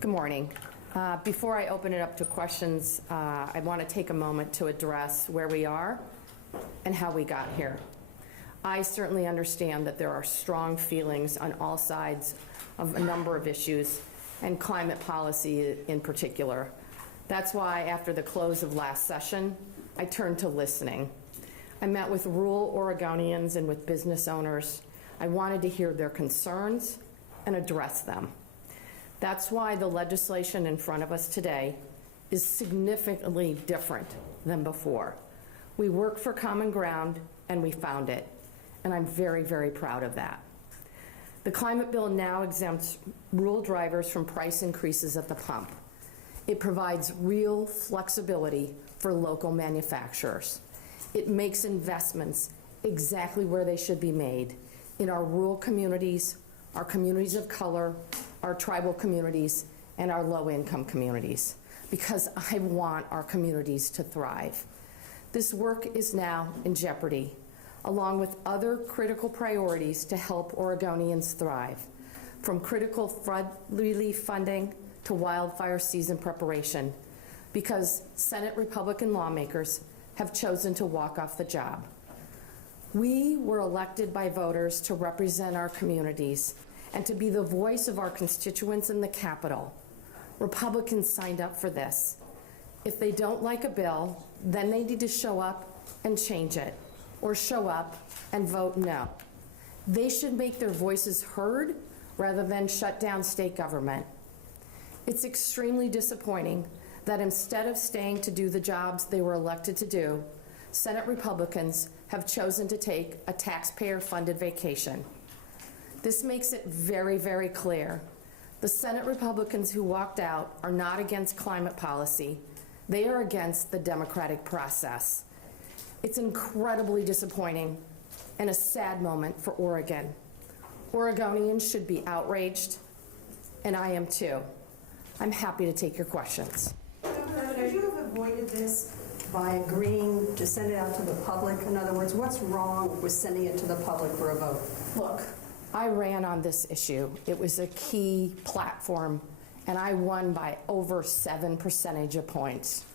Good morning. Before I open it up to questions, I want to take a moment to address where we are and how we got here. I certainly understand that there are strong feelings on all sides of a number of issues, and climate policy in particular. That's why, after the close of last session, I turned to listening. I met with rural Oregonians and with business owners. I wanted to hear their concerns and address them. That's why the legislation in front of us today is significantly different than before. We worked for common ground and we found it, and I'm very, very proud of that. The climate bill now exempts rural drivers from price increases at the pump. It provides real flexibility for local manufacturers. It makes investments exactly where they should be made, in our rural communities, our communities of color, our tribal communities, and our low-income communities, because I want our communities to thrive. This work is now in jeopardy, along with other critical priorities to help Oregonians thrive, from critical flood relief funding to wildfire season preparation, because Senate Republican lawmakers have chosen to walk off the job. We were elected by voters to represent our communities and to be the voice of our constituents in the Capitol. Republicans signed up for this. If they don't like a bill, then they need to show up and change it, or show up and vote no. They should make their voices heard rather than shut down state government. It's extremely disappointing that instead of staying to do the jobs they were elected to do, Senate Republicans have chosen to take a taxpayer-funded vacation. This makes it very, very clear. The Senate Republicans who walked out are not against climate policy. They are against the democratic process. It's incredibly disappointing and a sad moment for Oregon. Oregonians should be outraged, and I am too. I'm happy to take your questions. Could you have avoided this by agreeing to send it out to the public? In other words, what's wrong with sending it to the public for a vote? Look, I ran on this issue. It was a key platform, and I won by over 7 percentage points.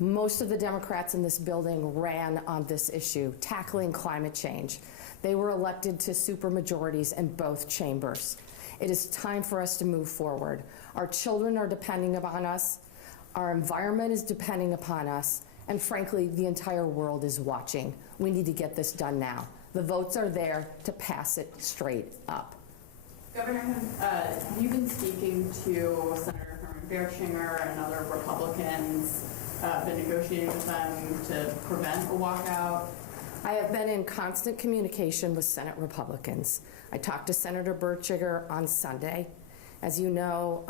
Most of the Democrats in this building ran on this issue, tackling climate change. They were elected to supermajorities in both chambers. It is time for us to move forward. Our children are depending upon us, our environment is depending upon us, and frankly, the entire world is watching. We need to get this done now. The votes are there to pass it straight up. Governor, you've been speaking to Senator Herman Bershinger and other Republicans, been negotiating with them to prevent a walkout. I have been in constant communication with Senate Republicans. I talked to Senator Bershinger on Sunday. As you know,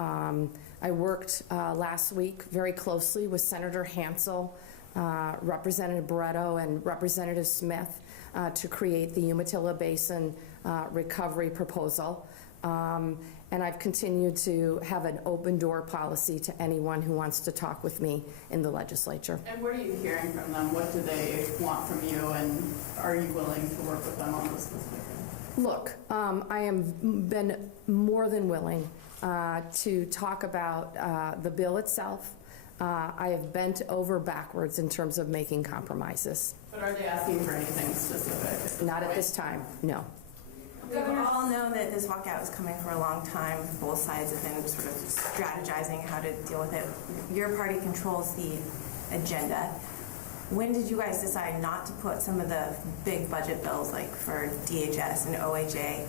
I worked last week very closely with Senator Hansel, Representative Barretto, and Representative Smith to create the Umatilla Basin recovery proposal. And I've continued to have an open door policy to anyone who wants to talk with me in the legislature. And what are you hearing from them? What do they want from you, and are you willing to work with them on this specific issue? Look, I have been more than willing to talk about the bill itself. I have bent over backwards in terms of making compromises. But are they asking for anything specific? Not at this time, no. We all know that this walkout was coming for a long time. Both sides have been sort of strategizing how to deal with it. Your party controls the agenda. When did you guys decide not to put some of the big budget bills, like for DHS and OHA,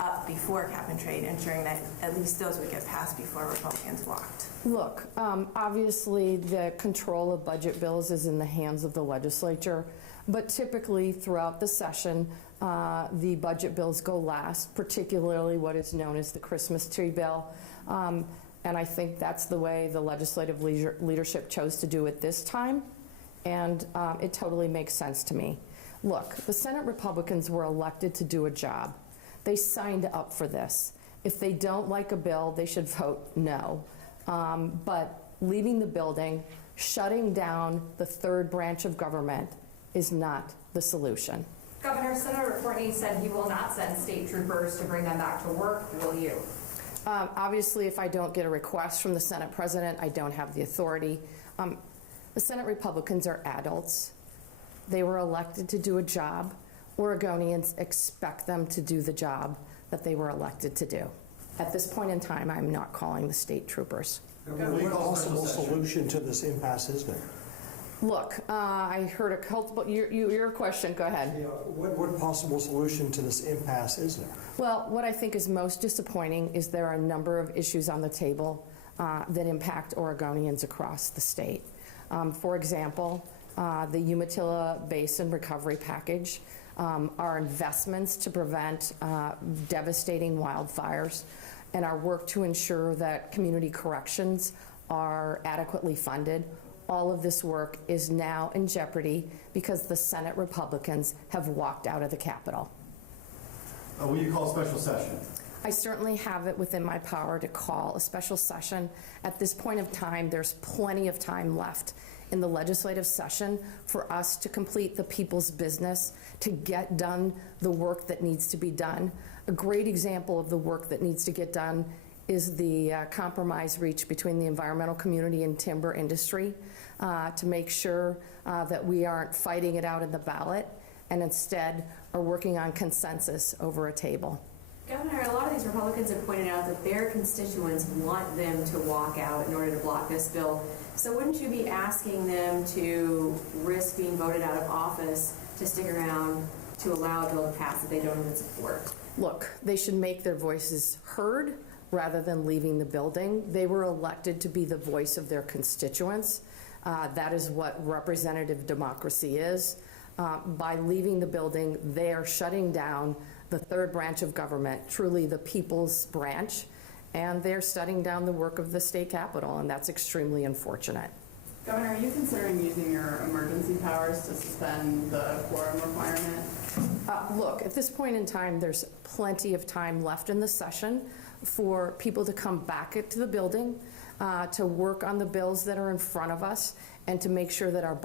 up before cap and trade, ensuring that at least those would get passed before Republicans walked? Look, obviously the control of budget bills is in the hands of the legislature, but typically throughout the session, the budget bills go last, particularly what is known as the Christmas tree bill. And I think that's the way the legislative leadership chose to do it this time, and it totally makes sense to me. Look, the Senate Republicans were elected to do a job. They signed up for this. If they don't like a bill, they should vote no. But leaving the building, shutting down the third branch of government is not the solution. Governor, Senator Courtney said he will not send state troopers to bring them back to work. Will you? Obviously, if I don't get a request from the Senate President, I don't have the authority. The Senate Republicans are adults. They were elected to do a job. Oregonians expect them to do the job that they were elected to do. At this point in time, I'm not calling the state troopers. What possible solution to this impasse is there? Look, I heard a culpable, your question, go ahead. Yeah, what possible solution to this impasse is there? Well, what I think is most disappointing is there are a number of issues on the table that impact Oregonians across the state. For example, the Umatilla Basin Recovery Package, our investments to prevent devastating wildfires, and our work to ensure that community corrections are adequately funded. All of this work is now in jeopardy because the Senate Republicans have walked out of the Capitol. Will you call a special session? I certainly have it within my power to call a special session. At this point of time, there's plenty of time left in the legislative session for us to complete the people's business, to get done the work that needs to be done. A great example of the work that needs to get done is the compromise reached between the environmental community and timber industry to make sure that we aren't fighting it out in the ballot and instead are working on consensus over a table. Governor, a lot of these Republicans have pointed out that their constituents want them to walk out in order to block this bill. So wouldn't you be asking them to risk being voted out of office to stick around to allow a bill to pass that they don't even support? Look, they should make their voices heard rather than leaving the building. They were elected to be the voice of their constituents. That is what representative democracy is. By leaving the building, they are shutting down the third branch of government, truly the people's branch, and they're shutting down the work of the state capitol, and that's extremely unfortunate. Governor, are you considering using your emergency powers to suspend the quorum requirement? Look, at this point in time, there's plenty of time left in the session for people to come back into the building, to work on the bills that are in front of us, and to make sure that our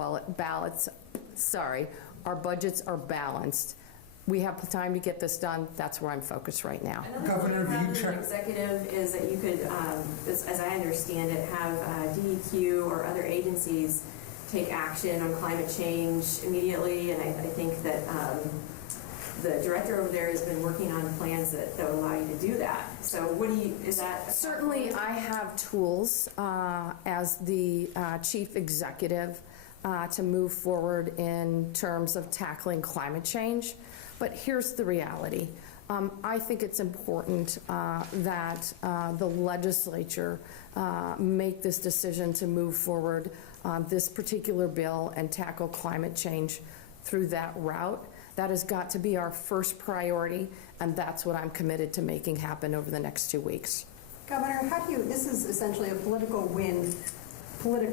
our budgets are balanced. We have time to get this done. That's where I'm focused right now. Governor, have you checked? Executive is that you could, as I understand it, have DEQ or other agencies take action on climate change immediately, and I think that the director over there has been working on plans that will allow you to do that. So what do you, is that? Certainly I have tools as the chief executive to move forward in terms of tackling climate change. But here's the reality. I think it's important that the legislature make this decision to move forward on this particular bill and tackle climate change through that route. That has got to be our first priority, and that's what I'm committed to making happen over the next 2 weeks. Governor, how do you, this is essentially a political win for the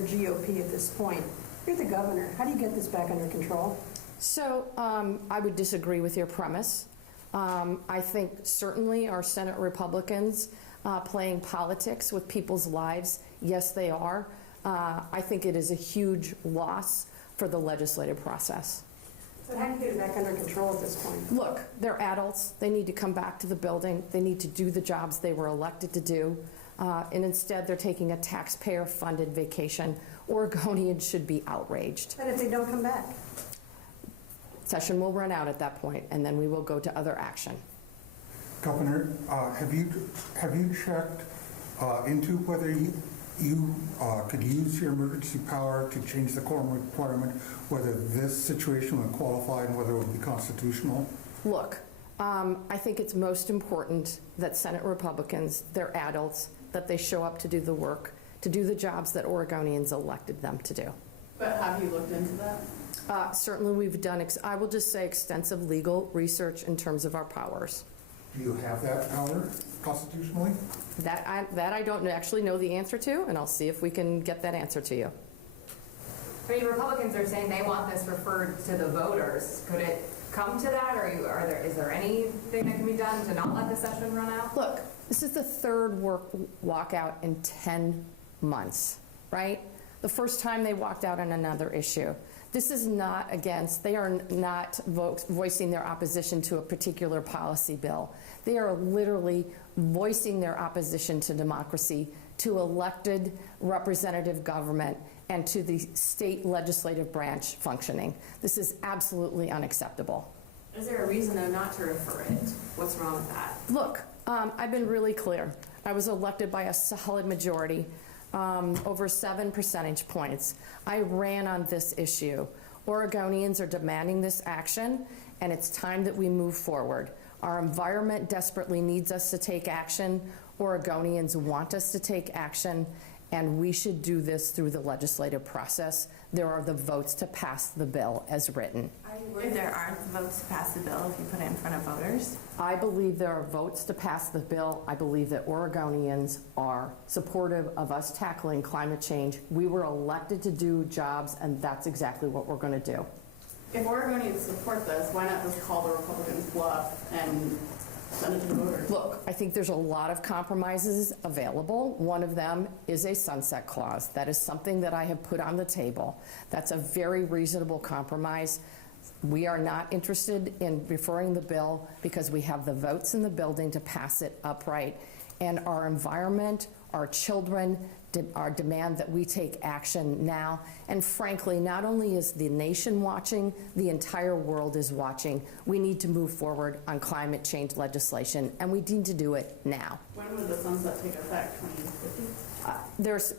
GOP at this point. You're the governor. How do you get this back under control? So I would disagree with your premise. I think certainly our Senate Republicans playing politics with people's lives, yes, they are. I think it is a huge loss for the legislative process. So how do you get it back under control at this point? Look, they're adults. They need to come back to the building. They need to do the jobs they were elected to do. And instead, they're taking a taxpayer-funded vacation. Oregonians should be outraged. And if they don't come back? Session will run out at that point, and then we will go to other action. Governor, have you checked into whether you could use your emergency power to change the quorum requirement, whether this situation would qualify and whether it would be constitutional? Look, I think it's most important that Senate Republicans, they're adults, that they show up to do the work, to do the jobs that Oregonians elected them to do. But have you looked into that? Certainly we've done, I will just say, extensive legal research in terms of our powers. Do you have that power constitutionally? That I don't actually know the answer to, and I'll see if we can get that answer to you. I mean, Republicans are saying they want this referred to the voters. Could it come to that, or is there anything that can be done to not let the session run out? Look, this is the third walkout in 10 months, right? The first time they walked out on another issue. This is not against, they are not voicing their opposition to a particular policy bill. They are literally voicing their opposition to democracy, to elected representative government, and to the state legislative branch functioning. This is absolutely unacceptable. Is there a reason, though, not to refer it? What's wrong with that? Look, I've been really clear. I was elected by a solid majority, over 7 percentage points. I ran on this issue. Oregonians are demanding this action, and it's time that we move forward. Our environment desperately needs us to take action. Oregonians want us to take action, and we should do this through the legislative process. There are the votes to pass the bill as written. Are you worried there aren't votes to pass the bill if you put it in front of voters? I believe there are votes to pass the bill. I believe that Oregonians are supportive of us tackling climate change. We were elected to do jobs, and that's exactly what we're going to do. If Oregonians support this, why not just call the Republicans bluff and send it to the voters? Look, I think there's a lot of compromises available. One of them is a sunset clause. That is something that I have put on the table. That's a very reasonable compromise. We are not interested in referring the bill because we have the votes in the building to pass it upright. And our environment, our children, our demand that we take action now. And frankly, not only is the nation watching, the entire world is watching. We need to move forward on climate change legislation, and we need to do it now. When would the sunset take effect, 2050?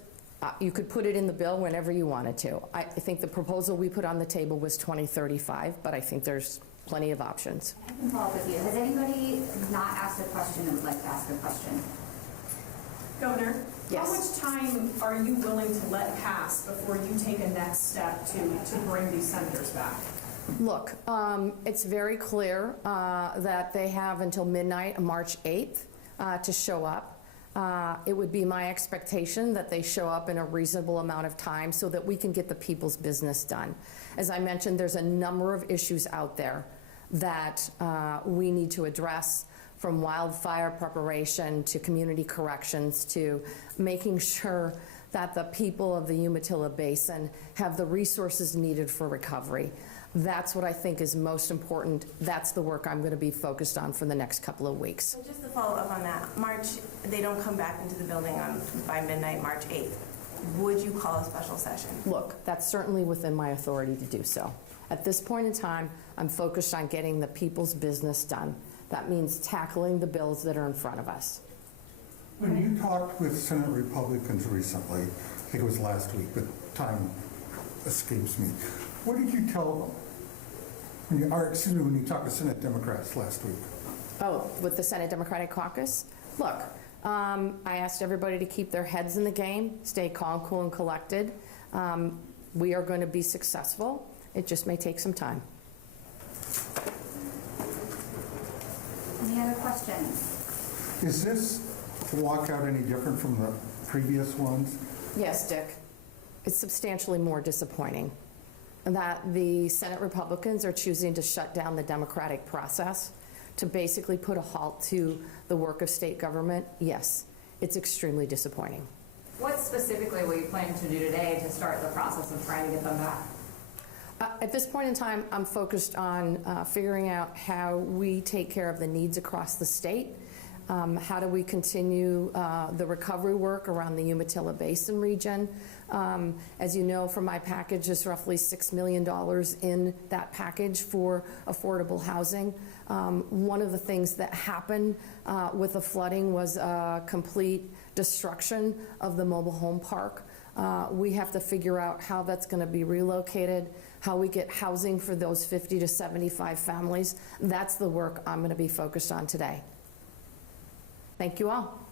You could put it in the bill whenever you wanted to. I think the proposal we put on the table was 2035, but I think there's plenty of options. I can follow up with you. Has anybody not asked a question and would like to ask a question? Governor, Yes. how much time are you willing to let pass before you take a next step to bring these senators back? Look, it's very clear that they have until midnight, March 8th, to show up. It would be my expectation that they show up in a reasonable amount of time so that we can get the people's business done. As I mentioned, there's a number of issues out there that we need to address, from wildfire preparation to community corrections to making sure that the people of the Umatilla Basin have the resources needed for recovery. That's what I think is most important. That's the work I'm going to be focused on for the next couple of weeks. So just to follow up on that, they don't come back into the building by midnight, March 8th. Would you call a special session? Look, that's certainly within my authority to do so. At this point in time, I'm focused on getting the people's business done. That means tackling the bills that are in front of us. When you talked with Senate Republicans recently, I think it was last week, but time escapes me, what did you tell them? When you talked to Senate Democrats last week? Oh, with the Senate Democratic Caucus? Look, I asked everybody to keep their heads in the game, stay calm, cool, and collected. We are going to be successful. It just may take some time. Any other questions? Is this walkout any different from the previous ones? Yes, Dick. It's substantially more disappointing that the Senate Republicans are choosing to shut down the democratic process to basically put a halt to the work of state government. Yes, it's extremely disappointing. What specifically will you plan to do today to start the process of trying to get them back? At this point in time, I'm focused on figuring out how we take care of the needs across the state. How do we continue the recovery work around the Umatilla Basin region? As you know, from my package, there's roughly $6 million in that package for affordable housing. One of the things that happened with the flooding was complete destruction of the mobile home park. We have to figure out how that's going to be relocated, how we get housing for those 50 to 75 families. That's the work I'm going to be focused on today. Thank you all.